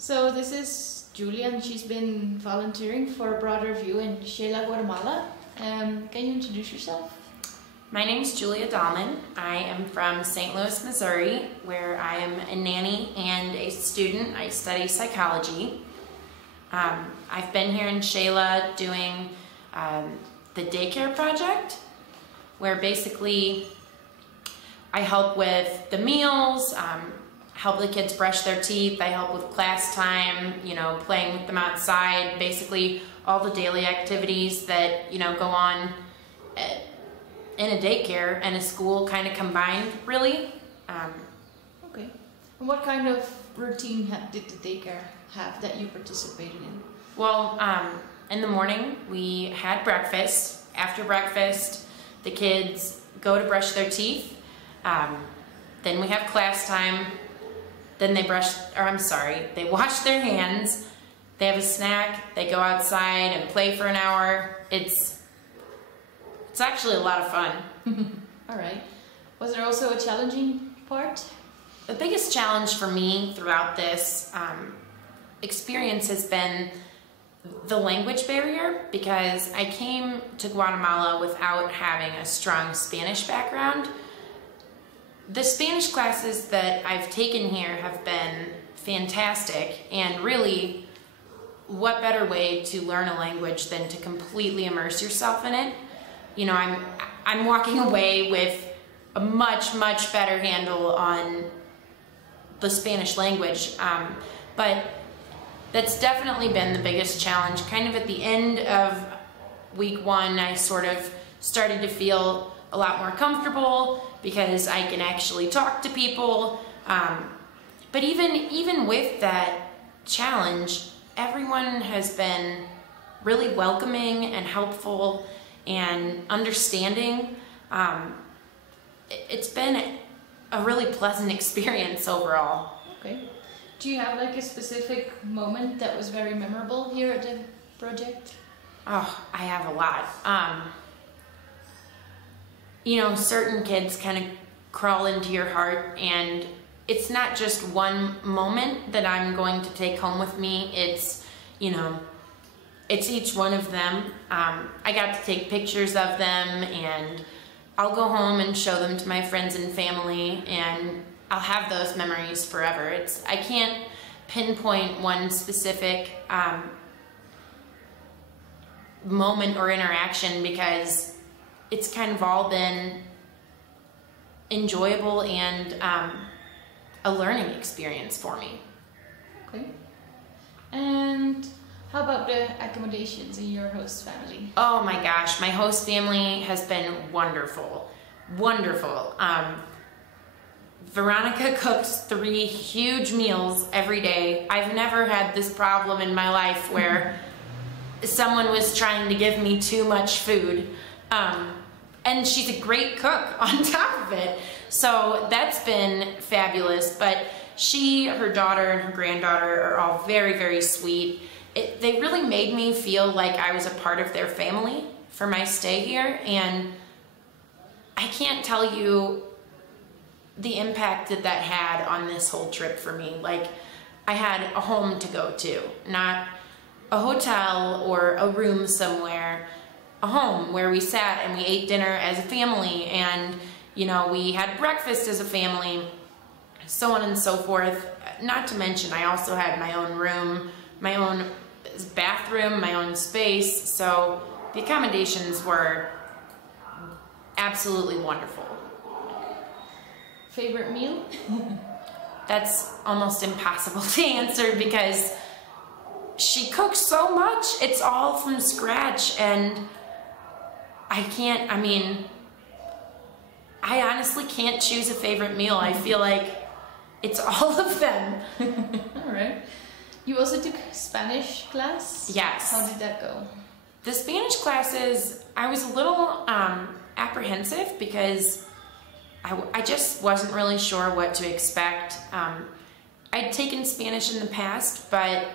So this is Julia, and she's been volunteering for a Broader View in Xela, Guatemala. Can you introduce yourself? My name is Julia Dahlmann. I am from St. Louis, Missouri, where I am a nanny and a student. I study psychology. I've been here in Xela doing the daycare project, where basically I help with the meals, help the kids brush their teeth, I help with class time, playing with them outside, basically all the daily activities that, go on in a daycare and a school kind of combined, really. Okay. And what kind of routine did the daycare have that you participated in? Well, in the morning we had breakfast. After breakfast, the kids go to brush their teeth. Then we have class time. Then they they wash their hands. They have a snack. They go outside and play for an hour. It's actually a lot of fun. All right. Was there also a challenging part? The biggest challenge for me throughout this experience has been the language barrier, because I came to Guatemala without having a strong Spanish background. The Spanish classes that I've taken here have been fantastic, and really, what better way to learn a language than to completely immerse yourself in it? I'm walking away with a much, much better handle on the Spanish language, but that's definitely been the biggest challenge. Kind of at the end of week one, I sort of started to feel a lot more comfortable because I can actually talk to people. But even with that challenge, everyone has been really welcoming and helpful and understanding. It's been a really pleasant experience overall. Okay. Do you have like a specific moment that was very memorable here at the project? Oh, I have a lot. Certain kids kind of crawl into your heart, and it's not just one moment that I'm going to take home with me. It's each one of them. I got to take pictures of them, and I'll go home and show them to my friends and family, and I'll have those memories forever. I can't pinpoint one specific moment or interaction, because it's kind of all been enjoyable and a learning experience for me. Okay. And how about the accommodations in your host family? Oh my gosh, my host family has been wonderful. Wonderful. Veronica cooks 3 huge meals every day. I've never had this problem in my life where someone was trying to give me too much food. And she's a great cook on top of it. So that's been fabulous. But her daughter, and her granddaughter are all very, very sweet. They really made me feel like I was a part of their family for my stay here. And I can't tell you the impact that had on this whole trip for me. Like, I had a home to go to, not a hotel or a room somewhere. A home where we sat and we ate dinner as a family, and we had breakfast as a family, so on and so forth. Not to mention, I also had my own room, my own bathroom, my own space. So the accommodations were absolutely wonderful. Favorite meal? That's almost impossible to answer, because she cooks so much. It's all from scratch, and I honestly can't choose a favorite meal. I feel like it's all of them. All right. You also took Spanish class? Yes. How did that go? The Spanish classes, I was a little apprehensive, because I just wasn't really sure what to expect. I'd taken Spanish in the past, but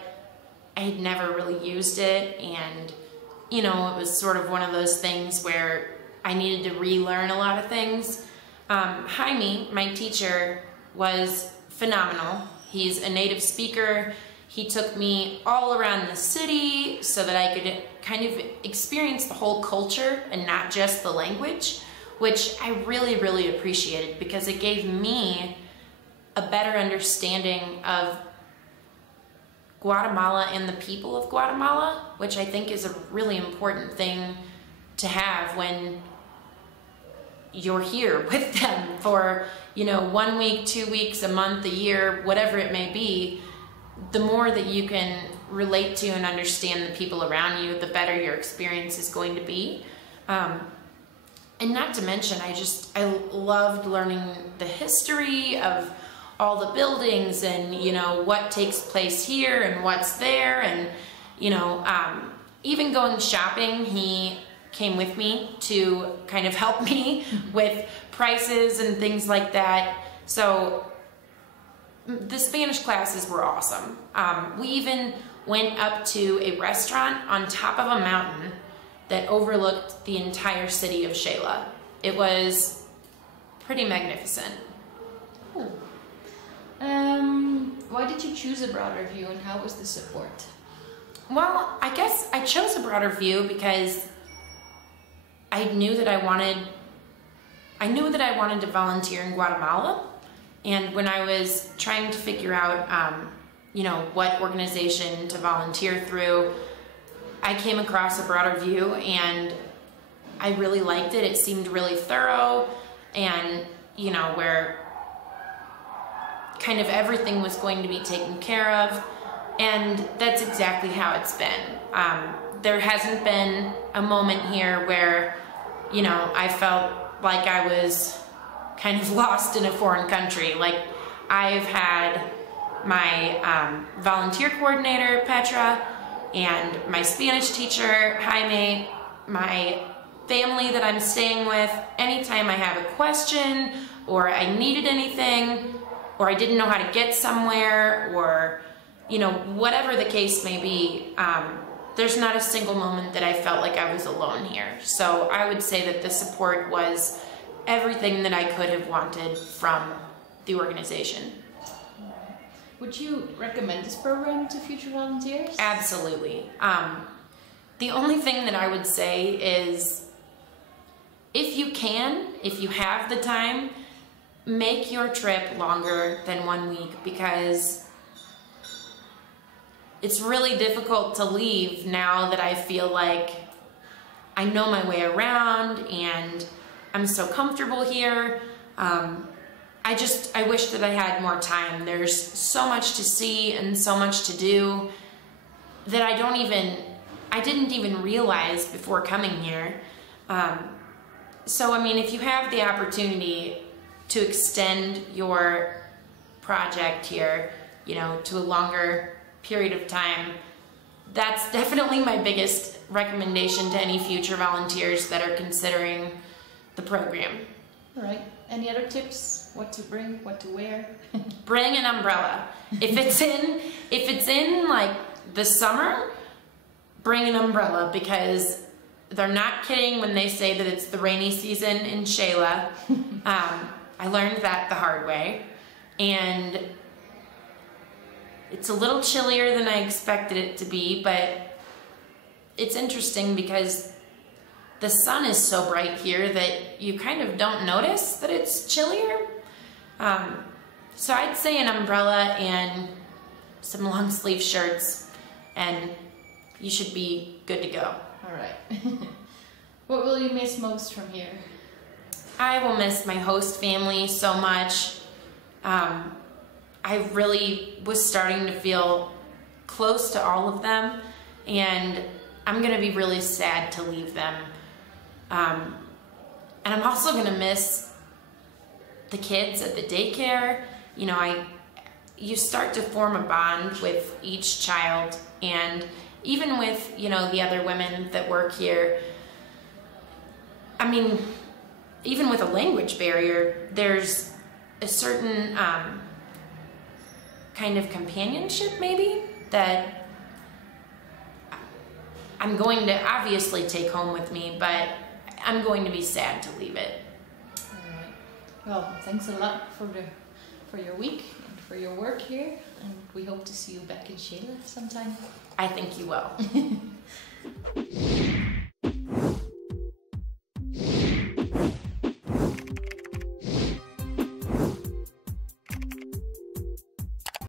I had never really used it, and it was sort of one of those things where I needed to relearn a lot of things. Jaime, my teacher, was phenomenal. He's a native speaker. He took me all around the city so that I could kind of experience the whole culture and not just the language, which I really, really appreciated because it gave me a better understanding of Guatemala and the people of Guatemala, which I think is a really important thing to have when you're here with them for, 1 week, 2 weeks, a month, a year, whatever it may be. The more that you can relate to and understand the people around you, the better your experience is going to be. And not to mention, I loved learning the history of all the buildings and, what takes place here and what's there. And, even going shopping, he came with me to kind of help me with prices and things like that. So the Spanish classes were awesome. We even went up to a restaurant on top of a mountain that overlooked the entire city of Shela. It was pretty magnificent. Cool. Why did you choose a broader view and how was the support? Well, I guess I chose a broader view because I knew that I wanted to volunteer in Guatemala. And when I was trying to figure out, what organization to volunteer through, I came across a broader view and I really liked it. It seemed really thorough and, where kind of everything was going to be taken care of. And that's exactly how it's been. There hasn't been a moment here where, I felt like I was kind of lost in a foreign country. Like, I've had my volunteer coordinator, Petra, and my Spanish teacher, Jaime, my family that I'm staying with. Anytime I have a question or I needed anything or I didn't know how to get somewhere or, whatever the case may be, there's not a single moment that I felt like I was alone here. So I would say that the support was everything that I could have wanted from the organization. Would you recommend this program to future volunteers? Absolutely. The only thing that I would say is if you have the time, make your trip longer than 1 week because it's really difficult to leave now that I feel like I know my way around and I'm so comfortable here. I wish that I had more time. There's so much to see and so much to do that I didn't even realize before coming here. So, if you have the opportunity to extend your project here, to a longer period of time, that's definitely my biggest recommendation to any future volunteers that are considering the program. All right. Any other tips? What to bring? What to wear? Bring an umbrella. If it's in like the summer, bring an umbrella because they're not kidding when they say that it's the rainy season in Shela. I learned that the hard way, and it's a little chillier than I expected it to be, but it's interesting because the sun is so bright here that you kind of don't notice that it's chillier. So I'd say an umbrella and some long sleeve shirts and you should be good to go. All right. What will you miss most from here? I will miss my host family so much. I really was starting to feel close to all of them, and I'm going to be really sad to leave them. And I'm also going to miss the kids at the daycare. You start to form a bond with each child, and even with, the other women that work here. Even with a language barrier, there's a certain kind of companionship maybe that I'm going to obviously take home with me, but I'm going to be sad to leave it. All right. Well, thanks a lot for your week and for your work here, and we hope to see you back in Chile sometime. I think you will.